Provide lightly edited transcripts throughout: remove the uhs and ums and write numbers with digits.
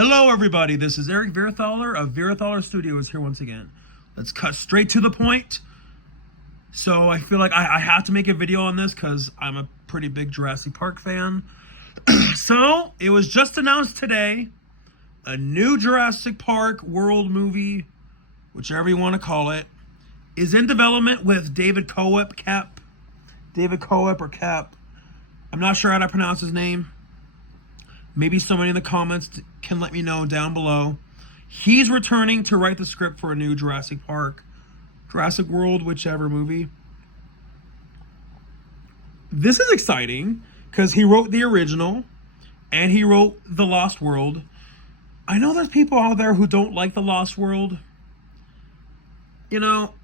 Hello, everybody. This is Eric Verithaler of Verithaler Studios here once again. Let's cut straight to the point. So I feel like I have to make a video on this because I'm a pretty big Jurassic Park fan. So it was just announced today, a new Jurassic Park World movie, whichever you want to call it, is in development with David Koepp, David Koepp or Koepp. I'm not sure how to pronounce his name. Maybe somebody in the comments can let me know down below. He's returning to write the script for a new Jurassic Park, Jurassic World, whichever movie. This is exciting because he wrote the original and he wrote The Lost World. I know there's people out there who don't like The Lost World. You know,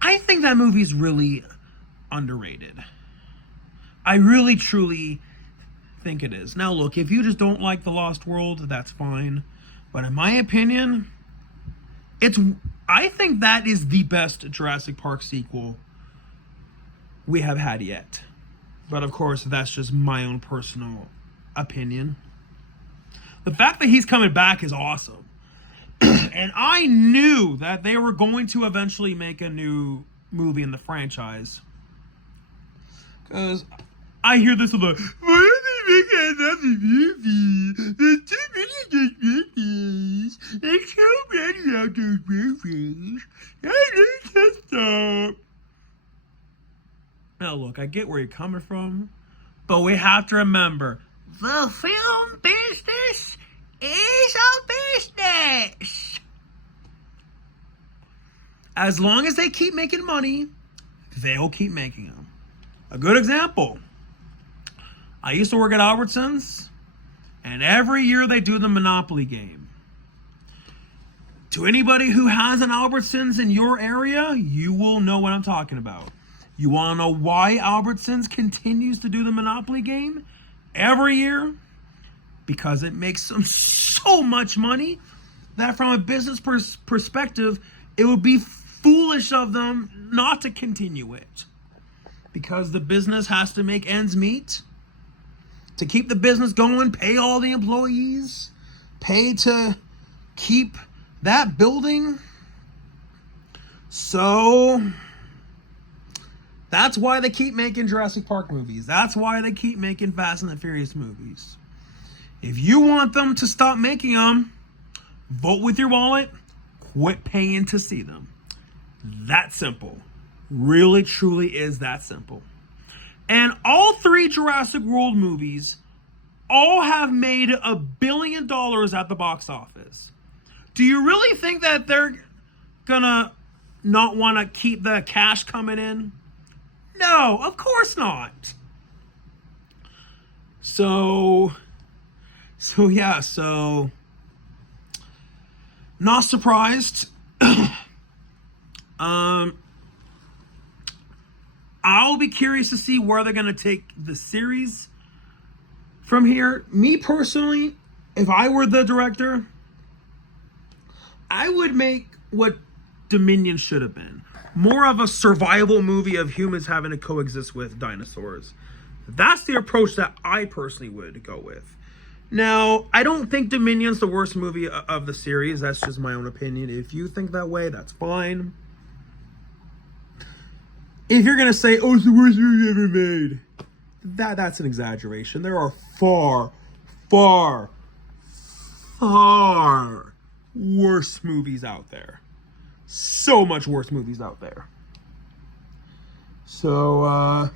I think that movie's really underrated. I really, truly think it is. Now look, if you just don't like The Lost World, that's fine. But in my opinion, I think that is the best Jurassic Park sequel we have had yet. But of course, that's just my own personal opinion. The fact that he's coming back is awesome. And I knew that they were going to eventually make a new movie in the franchise. Because I hear this a lot. Why are they making another movie? There's too many good movies. There's so many of those movies. I need to stop. Now look, I get where you're coming from, but we have to remember, the film business is a business. As long as they keep making money, they'll keep making them. A good example. I used to work at Albertsons, and every year they do the Monopoly game. To anybody who has an Albertsons in your area, you will know what I'm talking about. You want to know why Albertsons continues to do the Monopoly game every year? Because it makes them so much money that from a business perspective, it would be foolish of them not to continue it. Because the business has to make ends meet. To keep the business going, pay all the employees, pay to keep that building. So that's why they keep making Jurassic Park movies. That's why they keep making Fast and the Furious movies. If you want them to stop making them, vote with your wallet, quit paying to see them. That simple. Really, truly is that simple. And all three Jurassic World movies all have made $1 billion at the box office. Do you really think that they're gonna not want to keep the cash coming in? No, of course not. So not surprised. I'll be curious to see where they're going to take the series from here. Me personally, if I were the director, I would make what Dominion should have been. More of a survival movie of humans having to coexist with dinosaurs. That's the approach that I personally would go with. Now, I don't think Dominion's the worst movie of the series. That's just my own opinion. If you think that way, that's fine. If you're going to say, oh, it's the worst movie ever made, that's an exaggeration. There are far, far, far worse movies out there. So much worse movies out there. So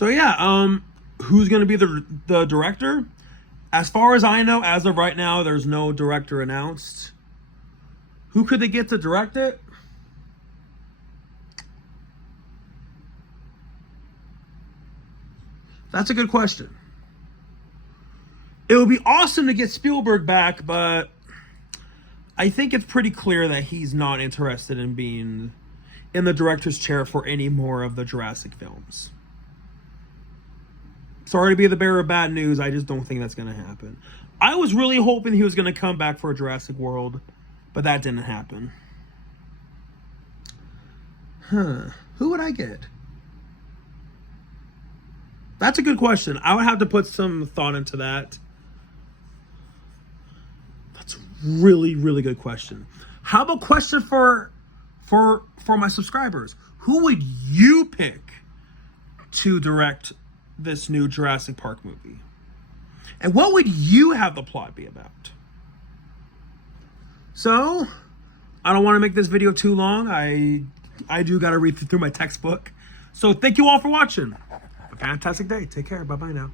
yeah, who's going to be the director? As far as I know, as of right now, there's no director announced. Who could they get to direct it? That's a good question. It would be awesome to get Spielberg back, but I think it's pretty clear that he's not interested in being in the director's chair for any more of the Jurassic films. Sorry to be the bearer of bad news, I just don't think that's going to happen. I was really hoping he was going to come back for a Jurassic World, but that didn't happen. Who would I get? That's a good question. I would have to put some thought into that. That's a really, really good question. How about question for my subscribers? Who would you pick to direct this new Jurassic Park movie? And what would you have the plot be about? So, I don't want to make this video too long. I do got to read through my textbook. So, thank you all for watching. Have a fantastic day. Take care. Bye-bye now.